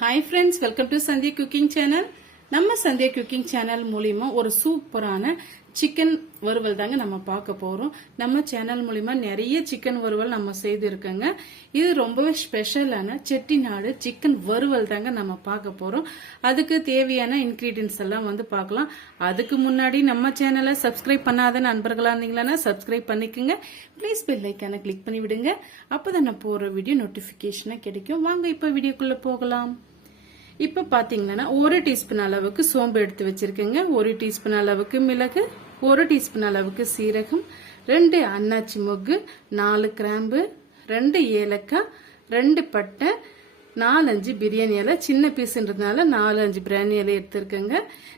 Hi friends welcome to Sandhya cooking channel நம்ம Sandhya cooking channel மூலிமா ஒரு சூப்பரான சிக்கன் வறுவல் தாங்க நம்ம பார்க்க போகிறோம் நம்ம சேனல் மூலிமா நிறைய சிக்கன் வறுவல் நம்ம செய்திருக்கோங்க. இது ரொம்பவே ஸ்பெஷலான செட்டிநாடு சிக்கன் வறுவல் தாங்க நம்ம பார்க்க போகிறோம் அதுக்கு தேவையான இன்க்ரீடியன்ஸ் எல்லாம் வந்து பார்க்கலாம். அதுக்கு முன்னாடி நம்ம சேனலை சப்ஸ்கிரைப் பண்ணாத நண்பர்களாக இருந்தீங்களா சப்ஸ்கிரைப் பண்ணிக்கோங்க. ப்ளீஸ் பெல்லைக்கான கிளிக் பண்ணி விடுங்க அப்பதான் நான் போகிற வீடியோ நோட்டிஃபிகேஷனாக கிடைக்கும். வாங்க இப்போ வீடியோக்குள்ளே போகலாம். இப்போ பார்த்தீங்கன்னா ஒரு டீஸ்பூன் அளவுக்கு சோம்பு எடுத்து வச்சிருக்கேங்க. ஒரு டீஸ்பூன் அளவுக்கு மிளகு ஒரு டீஸ்பூன் அளவுக்கு சீரகம் ரெண்டு அன்னாச்சி மொக்கு நாலு கிராம்பு ரெண்டு ஏலக்காய் ரெண்டு பட்டை நாலஞ்சு பிரியாணி இலை. சின்ன பீஸுன்றதுனால நாலு அஞ்சு பிரியாணி இலை எடுத்துருக்கேங்க.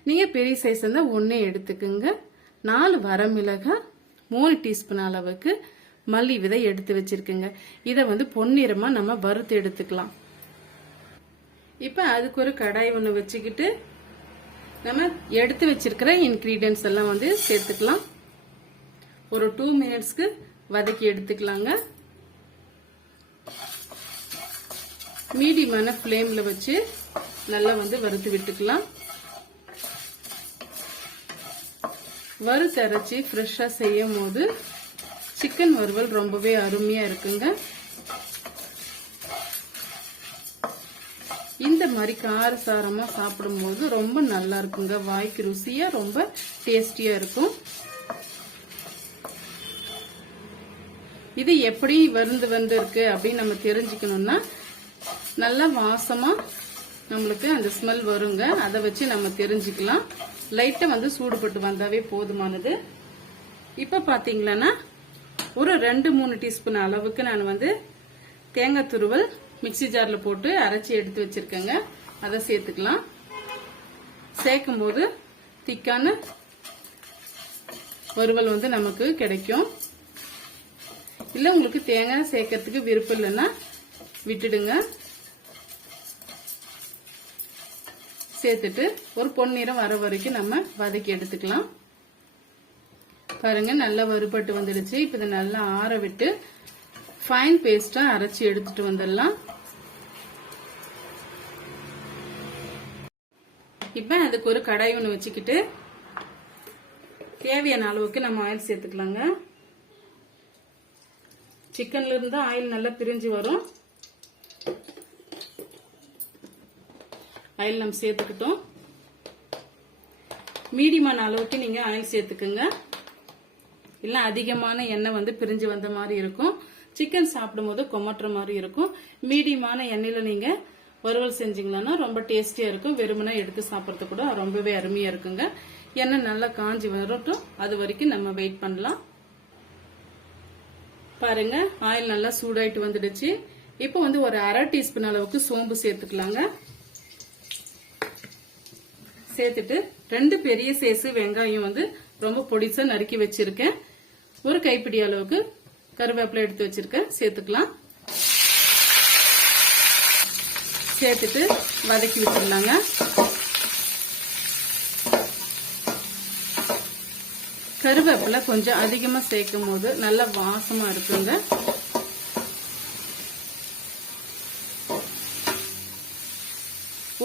நீங்கள் பெரிய சைஸ் இருந்தால் ஒன்றே எடுத்துக்கோங்க. நாலு வரமிளகாய் மூணு டீஸ்பூன் அளவுக்கு மல்லி விதை எடுத்து வச்சிருக்கேங்க. இதை வந்து பொன்னிறமாக நம்ம வறுத்து எடுத்துக்கலாம். இப்போ அதுக்கு ஒரு கடாய் ஒன்று வச்சுக்கிட்டு நம்ம எடுத்து வச்சிருக்கிற இன்க்ரீடியன்ஸ் எல்லாம் வந்து சேர்த்துக்கலாம். ஒரு டூ மினிட்ஸ்க்கு வதக்கி எடுத்துக்கலாங்க. மீடியமான ஃப்ளேமில் வச்சு நல்லா வந்து வறுத்து விட்டுக்கலாம். வறுத்தரைச்சி ஃப்ரெஷ்ஷாக செய்யும் போது சிக்கன் வறுவல் ரொம்பவே அருமையாக இருக்குங்க. இந்த மாதிரி காரசாரமாக சாப்பிடும்போது ரொம்ப நல்லா இருக்குங்க. வாய்க்கு ருசியாக ரொம்ப டேஸ்டியாக இருக்கும். இது எப்படி வருந்து வந்திருக்கு அப்படின்னு நம்ம தெரிஞ்சுக்கணும்னா நல்லா வாசமாக நம்மளுக்கு அந்த ஸ்மெல் வருங்க. அதை வச்சு நம்ம தெரிஞ்சுக்கலாம். லைட்டை வந்து சூடுபட்டு வந்தாவே போதுமானது. இப்போ பார்த்தீங்களன்னா ஒரு ரெண்டு மூணு டீஸ்பூன் அளவுக்கு நான் வந்து தேங்காய் துருவல் மிக்சி ஜாரில் போட்டு அரைச்சி எடுத்து வச்சிருக்கேங்க. அதை சேர்த்துக்கலாம். சேர்க்கும் போது திக்கான வறுவல் வந்து நமக்கு கிடைக்கும். இல்லை உங்களுக்கு தேங்காய் சேர்க்கறதுக்கு விருப்பம் இல்லைன்னா விட்டுடுங்க. சேர்த்துட்டு ஒரு பொன்னிறம் வர வரைக்கும் நம்ம வதக்கி எடுத்துக்கலாம். பாருங்க நல்லா வறுபட்டு வந்துடுச்சு. இப்போ இதை நல்லா ஆற விட்டு ஃபைன் பேஸ்டா அரைச்சி எடுத்துட்டு வந்துடலாம். இப்ப அதுக்கு ஒரு கடாய் ஒன்று வச்சுக்கிட்டு தேவையான அளவுக்கு நம்ம ஆயில் சேர்த்துக்கலாங்க. சிக்கன்ல இருந்து ஆயில் நல்லா பிரிஞ்சு வரும். ஆயில் நம்ம சேர்த்துக்கிட்டோம். மீடியமான அளவுக்கு நீங்க ஆயில் சேர்த்துக்குங்க. இல்ல அதிகமான எண்ணெய் வந்து பிரிஞ்சு வந்த மாதிரி இருக்கும். சிக்கன் சாப்பிடும்போது கொமட்டுற மாதிரி இருக்கும். மீடியமான எண்ணெயில நீங்க வறுவல் செஞ்சீங்களா ரொம்ப டேஸ்டியா இருக்கும். வெறுமனா எடுத்து சாப்பிட்றது கூட ரொம்பவே அருமையா இருக்குங்க. எண்ணெய் நல்லா காஞ்சி வரட்டும். அது வரைக்கும் நம்ம வெயிட் பண்ணலாம். பாருங்க ஆயில் நல்லா சூடாயிட்டு வந்துடுச்சு. இப்போ வந்து ஒரு அரை டீஸ்பூன் அளவுக்கு சோம்பு சேர்த்துக்கலாங்க. சேர்த்துட்டு ரெண்டு பெரிய சேசு வெங்காயம் வந்து ரொம்ப பொடிசா நறுக்கி வச்சிருக்கேன். ஒரு கைப்பிடி அளவுக்கு கருவேப்பிலை எடுத்து வச்சிருக்கேன். சேர்த்துக்கலாம். சேர்த்துட்டு வதக்கி விட்டுடலாங்க கருவேப்பிலை கொஞ்சம் அதிகமா சேர்க்கும் போது நல்ல வாசமா இருக்குங்க.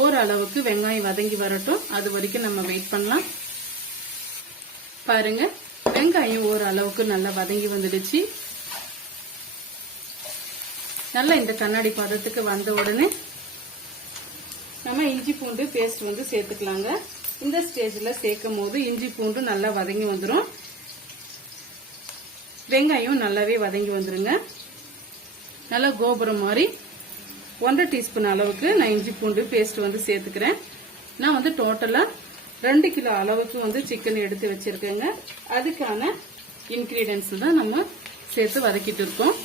ஓரளவுக்கு வெங்காயம் வதங்கி வரட்டும். அது வரைக்கும் நம்ம வெயிட் பண்ணலாம். பாருங்க வெங்காயம் ஓரளவுக்கு நல்லா வதங்கி வந்துடுச்சு. நல்லா இந்த கண்ணாடி பதத்துக்கு வந்த உடனே நம்ம இஞ்சி பூண்டு பேஸ்ட் வந்து சேர்த்துக்கலாங்க. இந்த ஸ்டேஜில் சேர்க்கும் போது இஞ்சி பூண்டு நல்லா வதங்கி வந்துடும் வெங்காயம் நல்லாவே வதங்கி வந்துருங்க. நல்லா கோபுரம் மாதிரி ஒன்றரை டீஸ்பூன் அளவுக்கு நான் இஞ்சி பூண்டு பேஸ்ட் வந்து சேர்த்துக்கிறேன். நான் வந்து டோட்டலாக ரெண்டு கிலோ அளவுக்கு வந்து சிக்கன் எடுத்து வச்சுருக்கேங்க. அதுக்கான இன்க்ரீடியன்ஸ் தான் நம்ம சேர்த்து வதக்கிட்டு இருக்கோம்.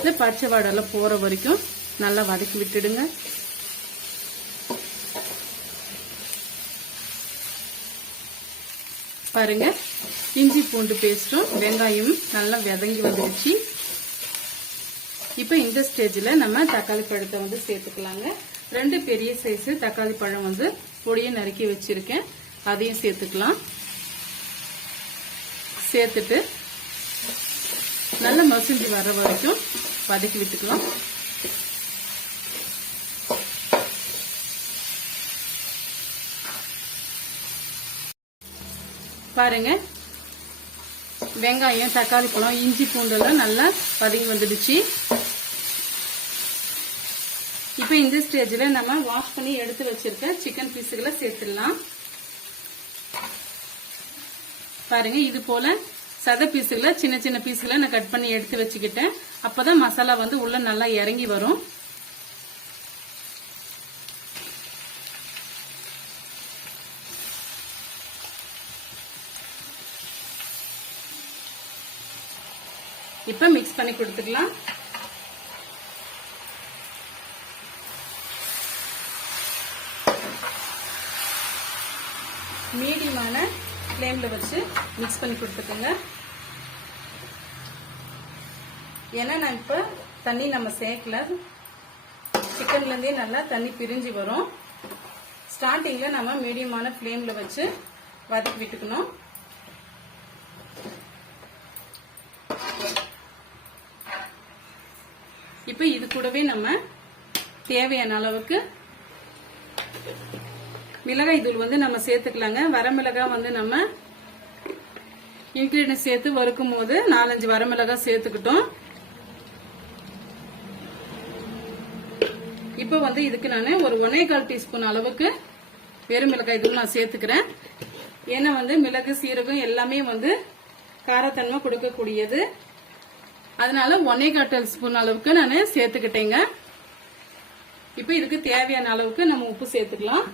இந்த பச்சை வாடெல்லாம் போகிற வரைக்கும் நல்லா வதக்கி விட்டுடுங்க. பாருங்க இஞ்சி பூண்டு பேஸ்ட்டும் வெங்காயமும் நல்லா விதங்கி வந்துடுச்சு. இப்போ இந்த ஸ்டேஜில் நம்ம தக்காளி பழத்தை வந்து சேர்த்துக்கலாங்க. ரெண்டு பெரிய சைஸு தக்காளி பழம் வந்து பொடியை நறுக்கி வச்சிருக்கேன். அதையும் சேர்த்துக்கலாம். சேர்த்துட்டு நல்லா மசிஞ்சு வர வரைக்கும் வதக்கி விட்டுக்கலாம். பாருங்க. வெங்காயம் தக்காளி பழம் இஞ்சி பூண்டெல்லாம் நல்லா வதங்கி வந்துடுச்சு. இப்போ இந்த ஸ்டேஜில் நம்ம வாஷ் பண்ணி எடுத்து வச்சிருக்க சிக்கன் பீஸுகளை சேர்த்துடலாம். பாருங்க இது போல சத பீஸுகளை சின்ன சின்ன பீஸுகளை நான் கட் பண்ணி எடுத்து வச்சுக்கிட்டேன். அப்பதான் மசாலா வந்து உள்ள நல்லா இறங்கி வரும். இப்ப மிக்ஸ் பண்ணி கொடுத்துக்கலாம். மீடியம் ஃப்ளேமில் வச்சு மிக்ஸ் பண்ணி கொடுத்துக்கோங்க. ஏன்னா நான் இப்போ தண்ணி நம்ம சேர்க்கல. சிக்கன்லேருந்தே நல்லா தண்ணி பிரிஞ்சு வரும். ஸ்டார்டிங்கில் நம்ம மீடியமான ஃப்ளேமில் வச்சு வதக்கி விட்டுக்கணும். இப்போ இது கூடவே நம்ம தேவையான அளவுக்கு மிளகாய் தூள் வந்து நம்ம சேர்த்துக்கலாங்க. வரமிளகாய் வந்து நம்ம இன்கிரீடியன்ட் சேர்த்து வறுக்கும் போது நாலஞ்சு வரமிளகாய் சேர்த்துக்கிட்டோம். இப்போ வந்து இதுக்கு நான் ஒரு ஒன்னே கால் டீஸ்பூன் அளவுக்கு வெறும் மிளகாய் தூள் நான் சேர்த்துக்கிறேன். ஏன்னா வந்து மிளகு சீரகம் எல்லாமே வந்து காரத்தன்மை கொடுக்கக்கூடியது. அதனால ஒன்னே கால் டீஸ்பூன் அளவுக்கு நான் சேர்த்துக்கிட்டேங்க. இப்போ இதுக்கு தேவையான அளவுக்கு நம்ம உப்பு சேர்த்துக்கலாம்.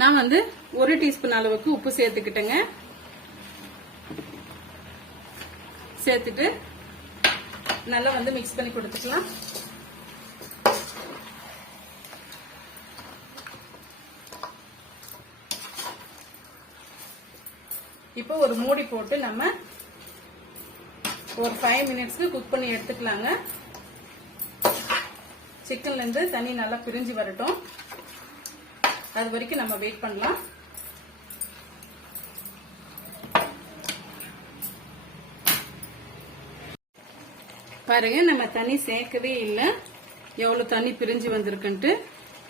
நான் வந்து ஒரு டீஸ்பூன் அளவுக்கு உப்பு சேர்த்துக்கிட்டேங்க. சேர்த்துட்டு நல்லா வந்து மிக்ஸ் பண்ணி கொடுத்துக்கலாம். இப்போ ஒரு மூடி போட்டு நம்ம ஒரு ஃபைவ் மினிட்ஸ்க்கு குக் பண்ணி எடுத்துக்கலாங்க. சிக்கன்லேருந்து தண்ணி நல்லா பிரிஞ்சு வரட்டும். அது வரைக்கும் நம்ம வெயிட் பண்ணலாம். பாருங்க நம்ம தண்ணி சேர்க்கவே இல்லை. எவ்வளவு தண்ணி பிரிஞ்சு வந்திருக்குன்ட்டு.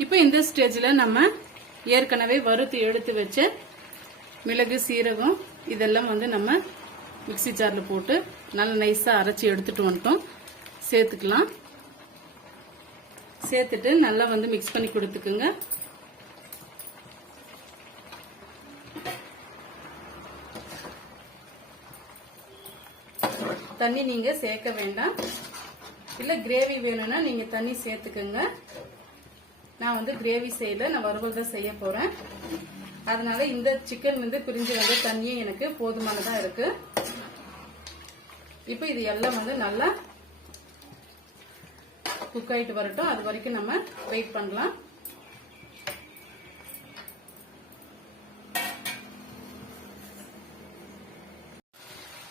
இப்போ இந்த ஸ்டேஜில் நம்ம ஏற்கனவே வறுத்து எடுத்து வச்ச மிளகு சீரகம் இதெல்லாம் வந்து நம்ம மிக்ஸி ஜாரில் போட்டு நல்லா நைஸாக அரைச்சி எடுத்துட்டு வந்துட்டோம். சேர்த்துக்கலாம். சேர்த்துட்டு நல்லா வந்து மிக்ஸ் பண்ணி கொடுத்துக்குங்க. தண்ணி நீங்க சேர்க்க வேண்டாம். இல்ல கிரேவி வேணும்னா நீங்க தண்ணி சேர்த்துக்கோங்க. நான் வந்து கிரேவி செய்யல நான் வறுவல் தான் செய்ய போறேன். அதனால இந்த சிக்கன் வந்து பிரிஞ்சு வந்த தண்ணியும் எனக்கு போதுமானதா இருக்கு. இப்போ இது எல்லாம் வந்து நல்லா குக் ஆயிட்டு வரட்டும். அது வரைக்கும் நம்ம வெயிட் பண்ணலாம்.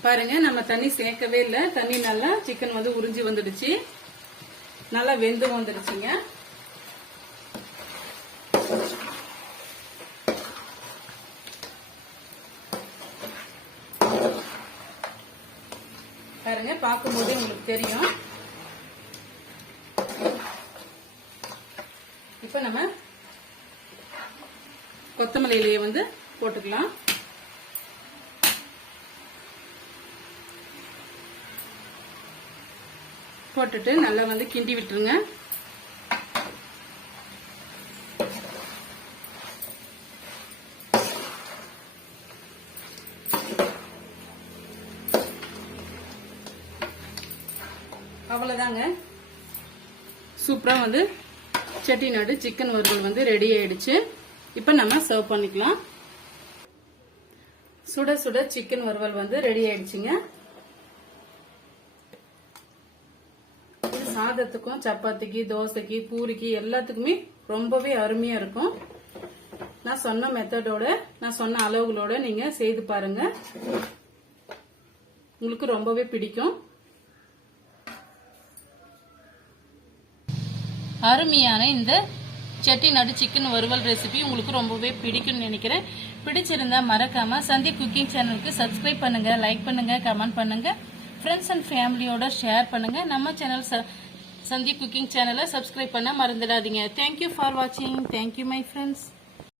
பாருங்க நம்ம தண்ணி சேர்க்கவே இல்லை. தண்ணி நல்லா சிக்கன் வந்து உறிஞ்சி வந்துடுச்சு. நல்லா வெந்து வந்துடுச்சுங்க. பாருங்க பார்க்கும்போதே உங்களுக்கு தெரியும். இப்ப நம்ம கொத்தமல்லியிலேயே வந்து போட்டுக்கலாம். போட்டுட்டு நல்லா வந்து கிண்டி விட்டுருங்க. அவ்வளோதாங்க சூப்பராக வந்து செட்டிநாடு சிக்கன் வறுவல் வந்து ரெடி ஆயிடுச்சு. இப்போ நம்ம சர்வ் பண்ணிக்கலாம். சுட சுட சிக்கன் வறுவல் வந்து ரெடி ஆயிடுச்சுங்க. சாதத்துக்கும் சப்பாத்திக்கு தோசைக்கு பூரிக்கு எல்லாத்துக்குமே ரொம்பவே அருமையா இருக்கும். நான் சொன்ன மெத்தடோட நான் சொன்ன அளவுகளோட நீங்க செய்து பாருங்க. உங்களுக்கு ரொம்பவே பிடிக்கும். அருமையான இந்த செட்டிநாடு சிக்கன் வறுவல் ரெசிபி உங்களுக்கு ரொம்பவே பிடிக்கும்னு நினைக்கிறேன். பிடிச்சிருந்தா மறக்காம சந்தி குக்கிங் சேனலுக்கு சப்ஸ்கிரைப் பண்ணுங்க லைக் பண்ணுங்க கமெண்ட் பண்ணுங்க. ஃப்ரெண்ட்ஸ் அண்ட் ஃபேமிலியோட ஷேர் பண்ணுங்க. நம்ம சேனல் சந்தி குக்கிங் சேனலை சப்ஸ்கிரைப் பண்ண மறந்துடாதீங்க. தேங்க்யூ ஃபார் வாட்சிங் தேங்க்யூ மை ஃப்ரெண்ட்ஸ்